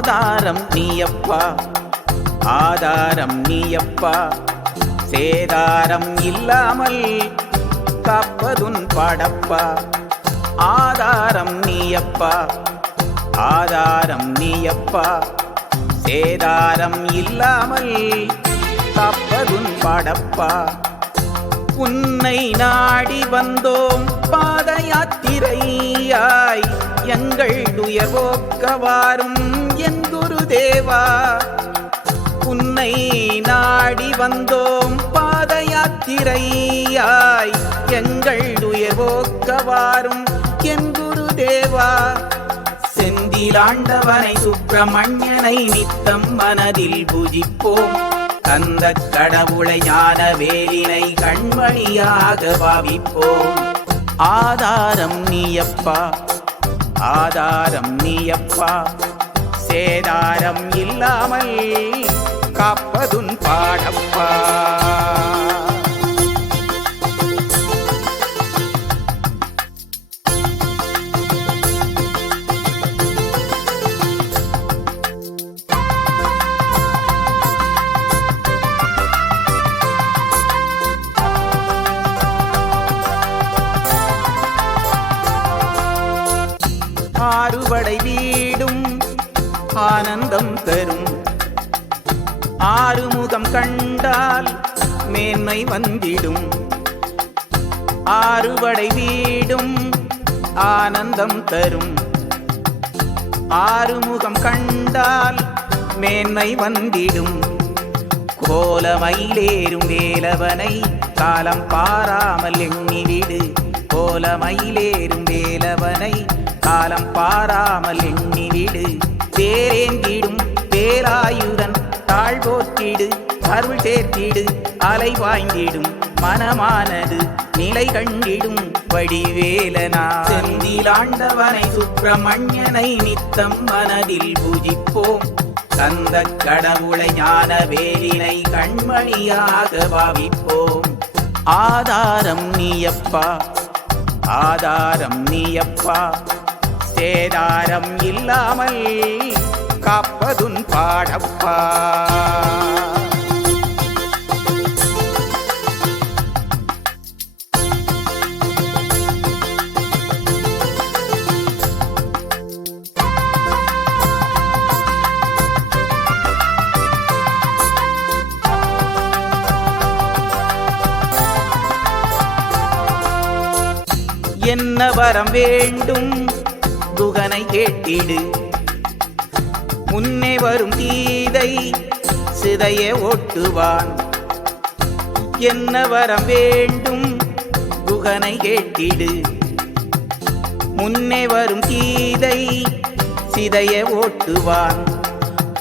ஆதாரம் நீயப்பா. ஆதாரம் நீயப்பா. சேதாரம் இல்லாமல் காப்பதுன் பாடப்பா. ஆதாரம் நீயப்பா. ஆதாரம் நீயப்பா. சேதாரம் இல்லாமல் காப்பதுன் பாடப்பா. உன்னை நாடி வந்தோம் பாத யாத்திரையாய் எங்கள் துயர்வோக்கவாரும் என் குருதேவா உன்னை நாடி வந்தோம் பாத யாத்திரையாய் எங்கள் துயர்வோக்கவாரும் என் குருதேவா செந்திலாண்டவனை சுப்பிரமணியனை நித்தம் மனதில் பூஜிப்போம். கந்த கடவுளை ஞான வேலினை கண்மணியாக பாவிப்போம். ஆதாரம் நீயப்பா ஆதாரம் நீயப்பா சேதாரம் இல்லாமல் காப்பதுன் பாடப்பா. ஆனந்தம் தரும். ஆறுமுகம் கண்டால் மேன்மை வந்திடும். ஆறுபடை வீடும் ஆனந்தம் தரும். ஆறுமுகம் கண்டால் மேன்மை வந்திடும். கோலமயிலேறும் வேலவனை காலம் பாராமல் எண்ணிவிடு. கோலமயிலேறும் வேலவனை காலம் பாராமல் எண்ணிவிடு தேரேந்திடும் பேராயுதன் தாழ்வோற்றிடு அருள் சேர்த்திடு அலை வாய்ந்திடும் மனமானது நிலை கண்டிடும் வடிவேலனா. செந்திலாண்டவனை சுப்பிரமணியனை நித்தம் மனதில் பூஜிப்போம். கந்த கடவுளை ஞான வேலினை கண்மணியாக பாவிப்போம். ஆதாரம் நீயப்பா ஆதாரம் நீயப்பா சேதாரம் இல்லாமல் காப்பதுன் பாடப்பா. என்ன வரம் வேண்டும்? குகனை கேட்டிடு. முன்னே வரும் தீதை சிதைய ஓட்டுவான். என்ன வரம் வேண்டும்? குகனை கேட்டிடு. முன்னே வரும் தீதை சிதைய ஓட்டுவான்.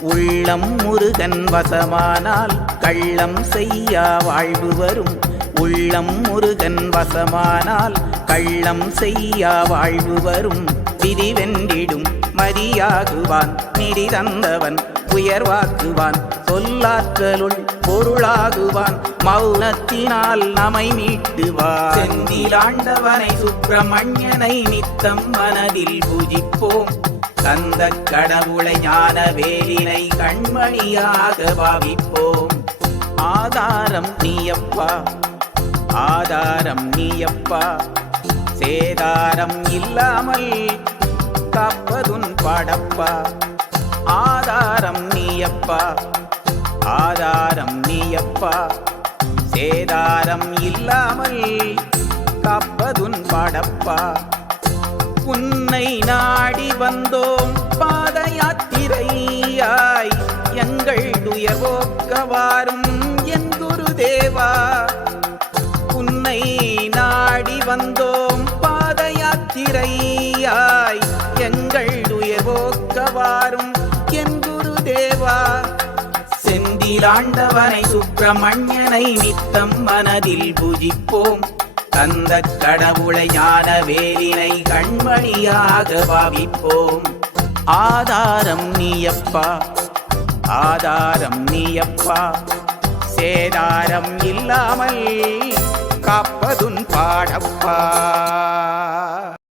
உள்ளம் முருகன் வசமானால் கள்ளம் செய்யா வாழ்வு வரும். உள்ளம் முருகன் வசமானால் கள்ளம் செய்யா வாழ்வு வரும். விதி வென்றிடும் மதியாகுவான் நிதி தந்தவன் உயர்வாக்குவான் சொல்லாற்றலுள் பொருளாகுவான் மௌனத்தினால் நம்மை மீட்டுவான். செந்திலாண்டவனை சுப்பிரமணியனை நித்தம் மனதில் பூஜிப்போம். கந்த கடவுளை ஞான வேலினை கண்மணியாக பாவிப்போம். ஆதாரம் நீயப்பா ஆதாரம் நீயப்பா. சேதாரம் இல்லாமல் காப்பதுன் பாடப்பா. ஆதாரம் நீயப்பா. ஆதாரம் நீயப்பா. சேதாரம் இல்லாமல் காப்பதுன் பாடப்பா. உன்னை நாடி வந்தோம் பாத யாத்திரையாய் எங்கள் துயவோக்கவாரும் என் குருதேவா. உன்னை வந்தோம் பாத யாத்திரையாய் எங்கள் துயர்வோக்கவாரும் என் குருதேவா. செந்திலாண்டவனை சுப்பிரமணியனை நித்தம் மனதில் பூஜிப்போம். தந்த கடவுளையான வேலினை கண்மணியாக பாவிப்போம். ஆதாரம் நீயப்பா ஆதாரம் நீயப்பா. சேதாரம் இல்லாமல் காப்பதுன் பாடப்பா